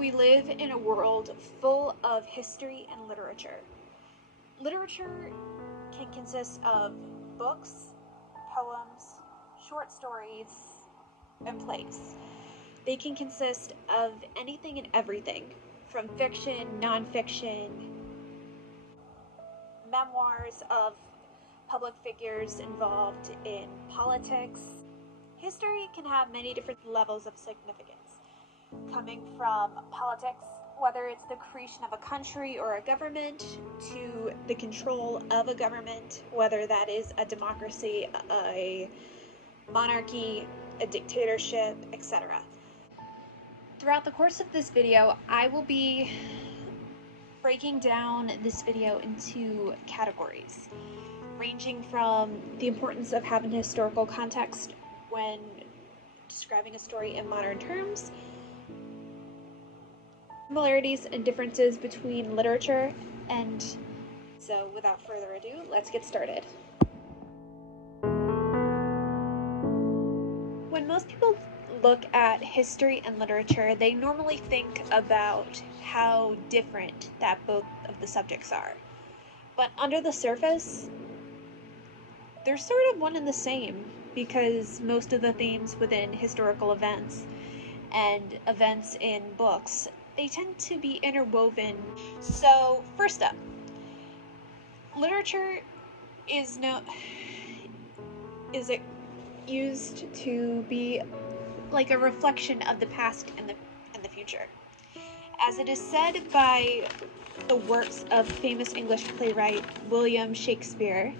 We live in a world full of history and literature. Literature can consist of books, poems, short stories, and plays. They can consist of anything and everything, from fiction, nonfiction, memoirs of public figures involved in politics. History can have many different levels of significance, coming from politics, whether it's the creation of a country or a government, to the control of a government, whether that is a democracy, a monarchy, a dictatorship, etc. Throughout the course of this video, I will be breaking down this video into categories, ranging from the importance of having historical context when describing a story in modern terms, similarities and differences between literature, and so without further ado, let's get started. When most people look at history and literature, they normally think about how different that both of the subjects are. But under the surface, they're sort of one and the same, because most of the themes within historical events and events in books, they tend to be interwoven. So first up, literature is used to be like a reflection of the past and the future. As it is said by the works of famous English playwright William Shakespeare,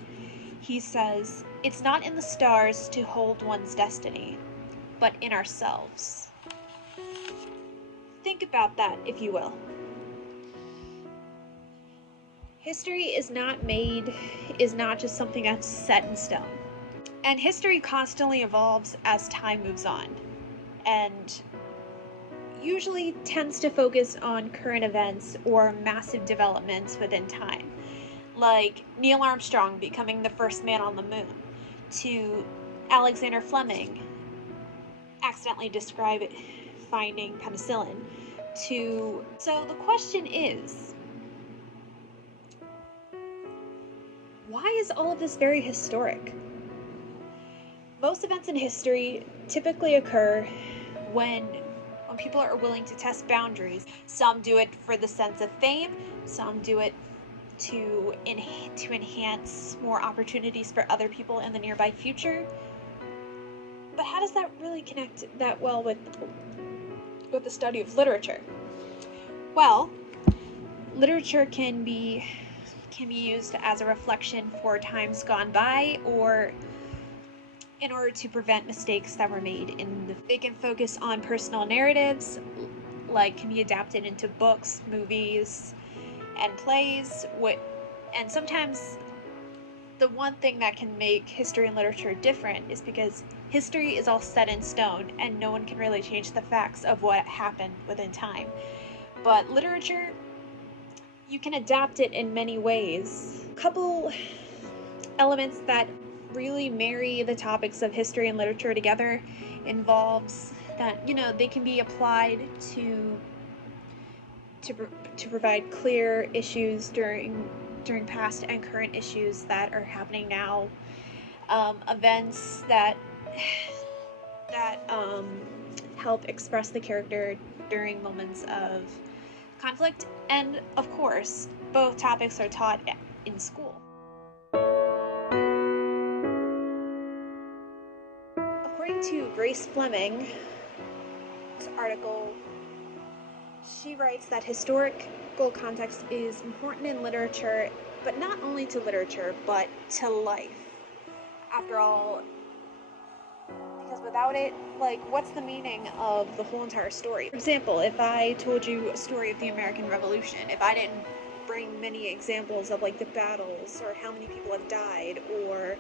he says, "It's not in the stars to hold one's destiny, but in ourselves." Think about that, if you will. History is not just something that's set in stone. And history constantly evolves as time moves on, and usually tends to focus on current events or massive developments within time, like Neil Armstrong becoming the first man on the moon, to Alexander Fleming accidentally finding penicillin, so the question is, why is all of this very historic? Most events in history typically occur when people are willing to test boundaries. Some do it for the sense of fame, some do it to enhance more opportunities for other people in the nearby future. But how does that really connect that well with the study of literature? Well, literature can be used as a reflection for times gone by, or in order to prevent mistakes that were made they can focus on personal narratives, like can be adapted into books, movies, and plays. And sometimes the one thing that can make history and literature different is because history is all set in stone and no one can really change the facts of what happened within time. But literature, you can adapt it in many ways. A couple elements that really marry the topics of history and literature together involves that, they can be applied to provide clear issues during past and current issues that are happening now, events that help express the character during moments of conflict, and of course, both topics are taught in school. According to Grace Fleming's article, she writes that historical context is important in literature, but not only to literature, but to life. After all, because without it, what's the meaning of the whole entire story? For example, if I told you a story of the American Revolution, if I didn't bring many examples of the battles, or how many people have died, or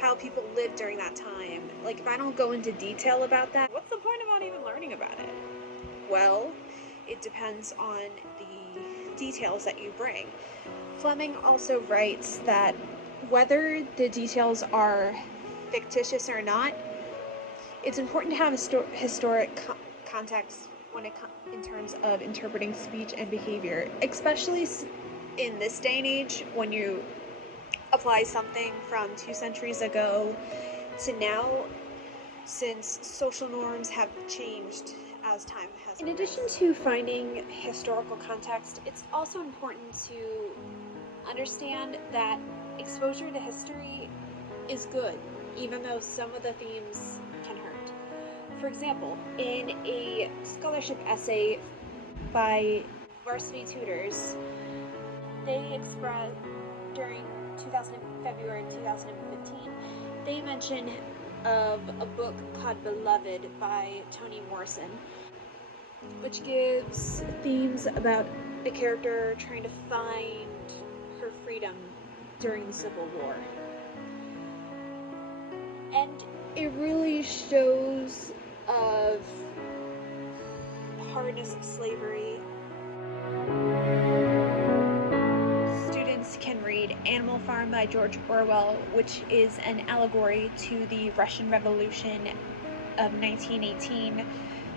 how people lived during that time, if I don't go into detail about that, what's the point about even learning about it? Well, it depends on the details that you bring. Fleming also writes that whether the details are fictitious or not, it's important to have historic context in terms of interpreting speech and behavior, especially in this day and age when you apply something from 2 centuries ago to now, since social norms have changed as time has progressed. In addition to finding historical context, it's also important to understand that exposure to history is good, even though some of the themes can hurt. For example, in a scholarship essay by Varsity Tutors, they expressed during February 2015, they mention of a book called Beloved by Toni Morrison, which gives themes about a character trying to find her freedom during the Civil War. And it really shows of hardness of slavery. Students can read Animal Farm by George Orwell, which is an allegory to the Russian Revolution of 1918,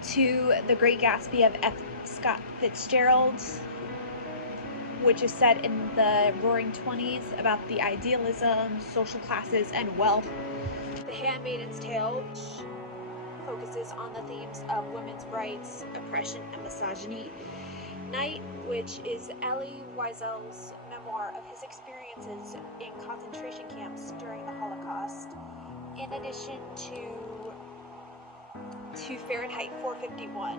to The Great Gatsby of F. Scott Fitzgerald, which is set in the Roaring Twenties about the idealism, social classes, and wealth. The Handmaid's Tale, which focuses on the themes of women's rights, oppression, and misogyny. Night, which is Elie Wiesel's memoir of his experiences in concentration camps during the Holocaust, in addition to Fahrenheit 451,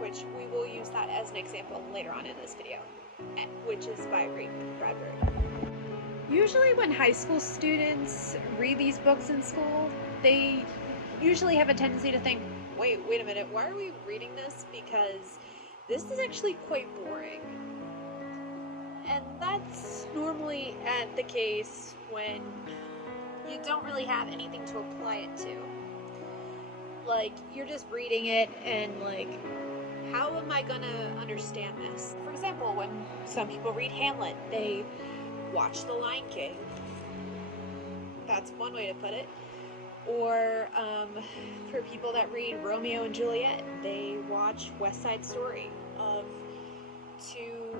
which we will use that as an example later on in this video, which is by Ray Bradbury. Usually when high school students read these books in school, they usually have a tendency to think, wait a minute, why are we reading this? Because this is actually quite boring. And that's normally the case when you don't really have anything to apply it to. Like, you're just reading it and like, how am I gonna understand this? For example, when some people read Hamlet, they watch The Lion King. That's one way to put it. Or for people that read Romeo and Juliet, they watch West Side Story, of two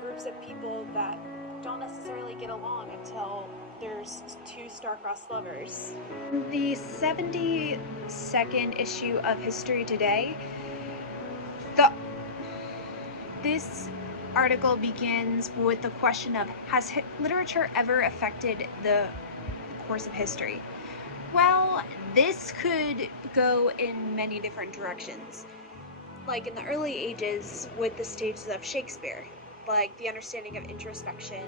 groups of people that don't necessarily get along until there's two star-crossed lovers. The 72nd issue of History Today, this article begins with the question of, has literature ever affected the course of history? Well, this could go in many different directions. Like in the early ages with the stages of Shakespeare, like the understanding of introspection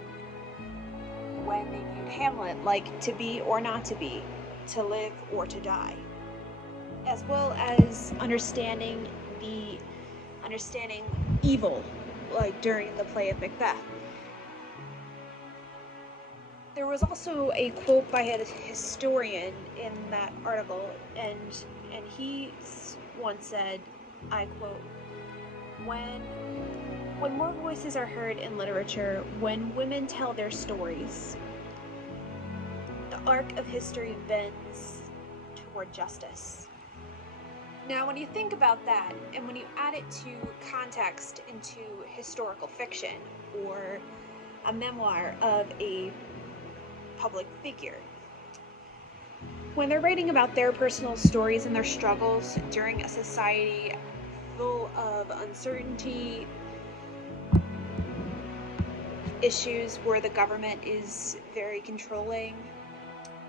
when they viewed Hamlet, like to be or not to be, to live or to die, as well as understanding evil, like during the play of Macbeth. There was also a quote by a historian in that article, and he once said, I quote, when more voices are heard in literature, when women tell their stories, the arc of history bends toward justice. Now, when you think about that, and when you add it to context into historical fiction or a memoir of a public figure, when they're writing about their personal stories and their struggles during a society full of uncertainty, issues where the government is very controlling,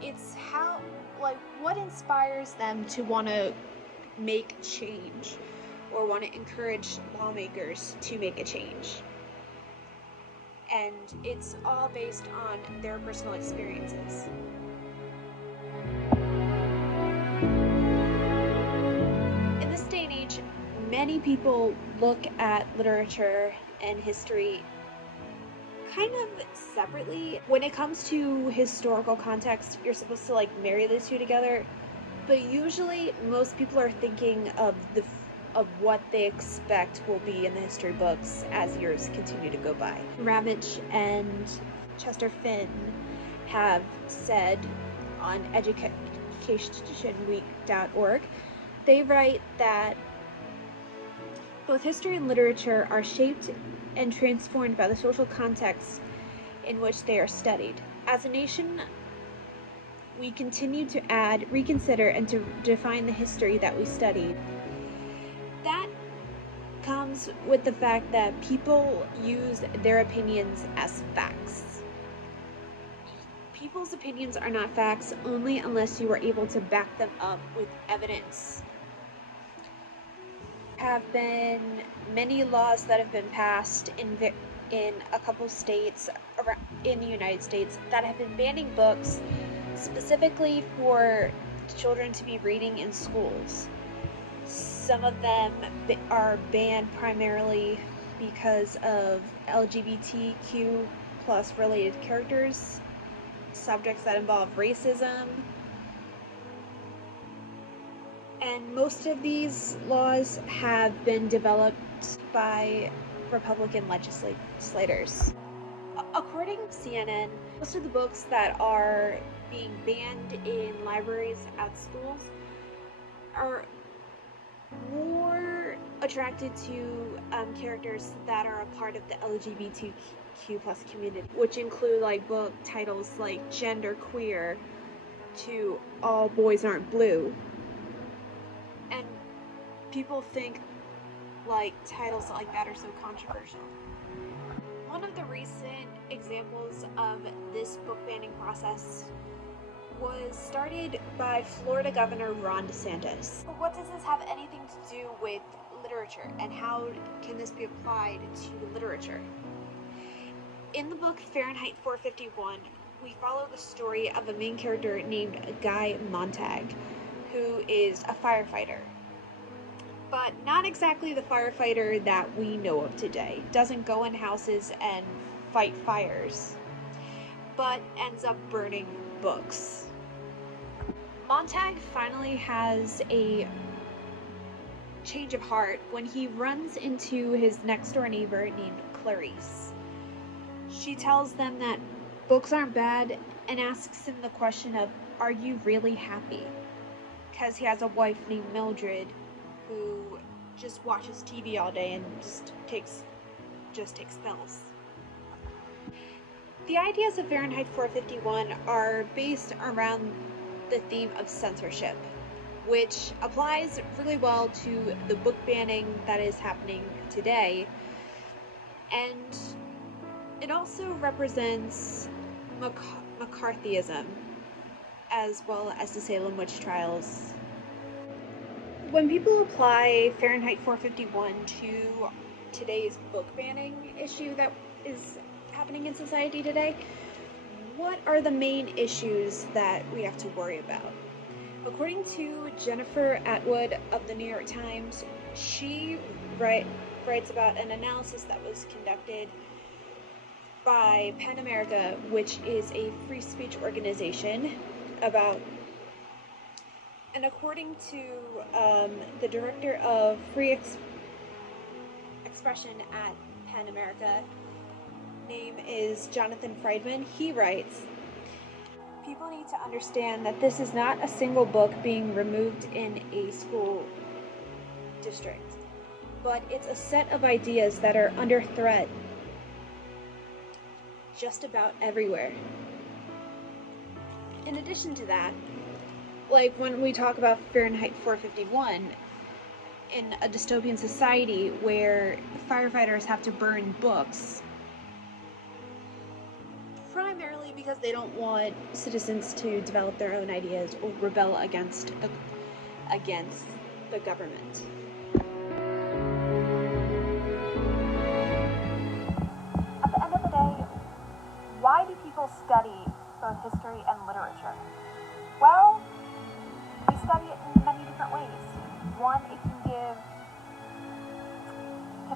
it's what inspires them to want to make change or want to encourage lawmakers to make a change. And it's all based on their personal experiences. In this day and age, many people look at literature and history kind of separately. When it comes to historical context, you're supposed to marry the two together, but usually most people are thinking of what they expect will be in the history books as years continue to go by. Ramage and Chesterton have said on educationweek.org, they write that Both history and literature are shaped and transformed by the social context in which they are studied. As a nation, we continue to add, reconsider, and to define the history that we study. That comes with the fact that people use their opinions as facts. People's opinions are not facts only unless you are able to back them up with evidence. There have been many laws that have been passed in a couple states in the United States that have been banning books specifically for children to be reading in schools. Some of them are banned primarily because of LGBTQ plus related characters, subjects that involve racism, and most of these laws have been developed by Republican legislators. According to CNN, most of the books that are being banned in libraries at schools are more attracted to characters that are a part of the LGBTQ plus community, which include like book titles like Gender Queer to All Boys Aren't Blue. And people think like titles like that are so controversial. One of the recent examples of this book banning process was started by Florida Governor Ron DeSantis. What does this have anything to do with literature, and how can this be applied to literature? In the book Fahrenheit 451, we follow the story of a main character named Guy Montag, who is a firefighter. But not exactly the firefighter that we know of today. Doesn't go in houses and fight fires, but ends up burning books. Montag finally has a change of heart when he runs into his next door neighbor named Clarice. She tells them that books aren't bad and asks him the question of, are you really happy? Because he has a wife named Mildred who just watches TV all day and just takes pills. The ideas of Fahrenheit 451 are based around the theme of censorship, which applies really well to the book banning that is happening today, and it also represents McCarthyism as well as the Salem witch trials. When people apply Fahrenheit 451 to today's book banning issue that is happening in society today, what are the main issues that we have to worry about? According to Jennifer Atwood of the New York Times, she writes about an analysis that was conducted by PEN America, which is a free speech organization, and according to the director of free expression at PEN America, name is Jonathan Friedman, he writes, people need to understand that this is not a single book being removed in a school district, but it's a set of ideas that are under threat just about everywhere. In addition to that, like when we talk about Fahrenheit 451, in a dystopian society where firefighters have to burn books, primarily because they don't want citizens to develop their own ideas or rebel against the government. At the end of the day, why do people study both history and literature? Well, we study it in many different ways. One, it can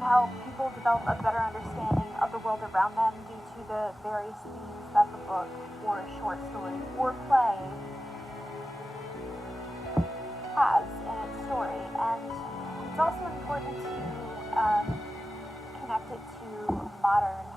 help people develop a better understanding of the world around them due to the various themes that the book or a short story or play has in its story. And it's also important to connect it to modern